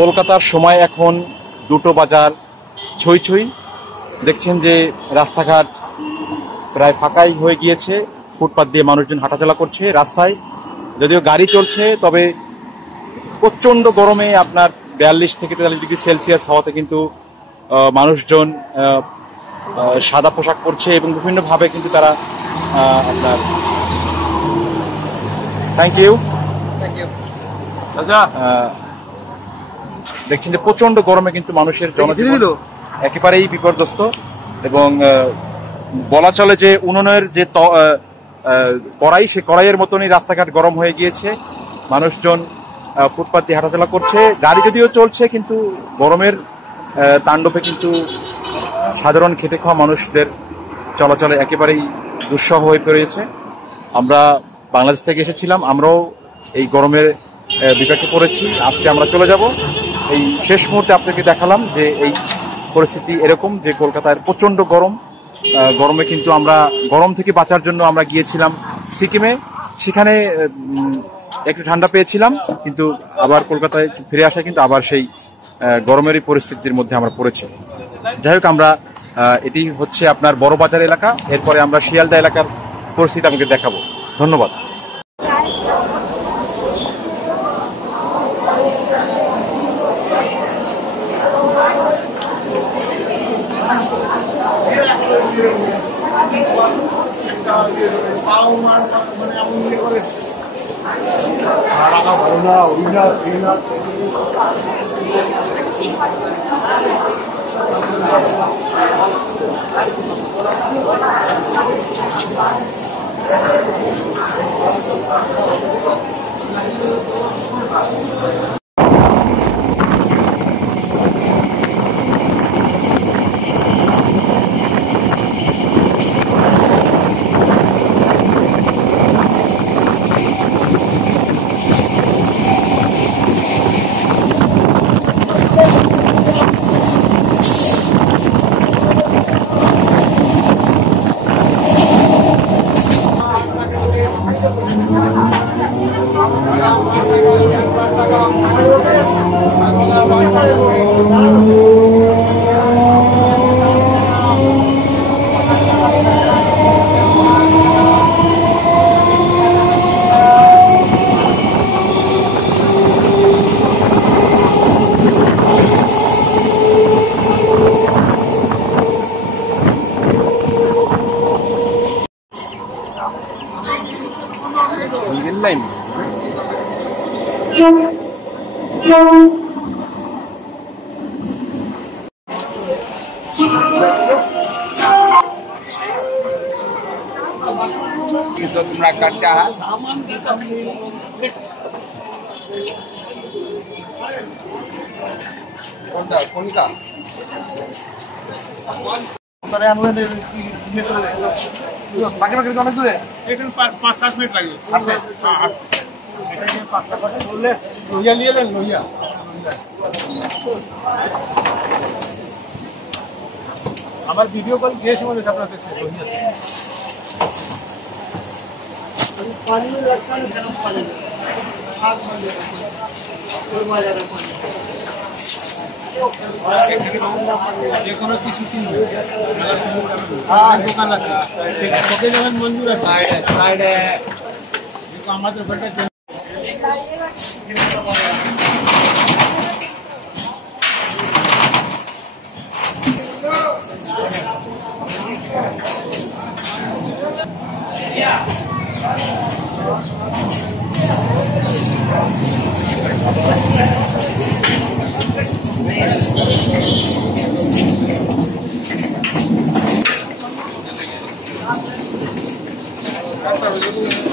কলকাতার সময় এখন 2টো বাজার ছই ছই। দেখছেন যে রাস্তাঘাট প্রায় ফাঁকাই হয়ে গিয়েছে, ফুটপাত দিয়ে মানুষজন হাঁটাচলা করছে। রাস্তায় যদিও গাড়ি চলছে, তবে প্রচণ্ড গরমে আপনার 42 থেকে 43 ডিগ্রি সেলসিয়াস হাওয়াতে কিন্তু মানুষজন সাদা পোশাক পরছে এবং বিভিন্নভাবে কিন্তু তারা আপনার থ্যাংক ইউ দেখছেন যে প্রচন্ড গরমে কিন্তু মানুষের জনজীবন একেবারেই বিপর্যস্ত। এবং বলা চলে যে উনুনের যে কড়াই, সে কড়াইয়ের মতনই রাস্তাঘাট গরম হয়ে গিয়েছে। মানুষজন ফুটপাত দিয়ে হাঁটাচলা করছে, গাড়ি যদিও চলছে, কিন্তু গরমের তাণ্ডবে কিন্তু সাধারণ খেটে খাওয়া মানুষদের চলাচলে একেবারেই দুঃসহ হয়ে পড়েছে। আমরা বাংলাদেশ থেকে এসেছিলাম, আমরাও এই গরমের বিপাকে পড়েছি। আজকে আমরা চলে যাব। এই শেষ মুহূর্তে আপনাকে দেখালাম যে এই পরিস্থিতি এরকম, যে কলকাতার প্রচন্ড গরম। গরমে কিন্তু আমরা গরম থেকে বাঁচার জন্য আমরা গিয়েছিলাম সিকিমে, সেখানে একটু ঠান্ডা পেয়েছিলাম, কিন্তু আবার কলকাতায় ফিরে আসা কিন্তু আবার সেই গরমেরই পরিস্থিতির মধ্যে আমরা পড়েছি। যাই হোক, আমরা এটি হচ্ছে আপনার বড় বাজার এলাকা। এরপরে আমরা শিয়ালদা এলাকার পরিস্থিতি আমাকে দেখাবো। ধন্যবাদ। লাইন তোমরা কাটা কোনটা কোনটা বাকি বাকি অনেক দূরে, এখানে 5-7 মিনিট লাগবে। লোহিয়া নিয়ে এলেন, লোহিয়া আমার ভিডিও কল দিয়েছে মনে হচ্ছে আপনার দেখছে। যে কোনো কিছু কিনবে, দোকান আছে, যাবেন মঞ্জুর আছে আমাদের ঘরটা Hasta luego.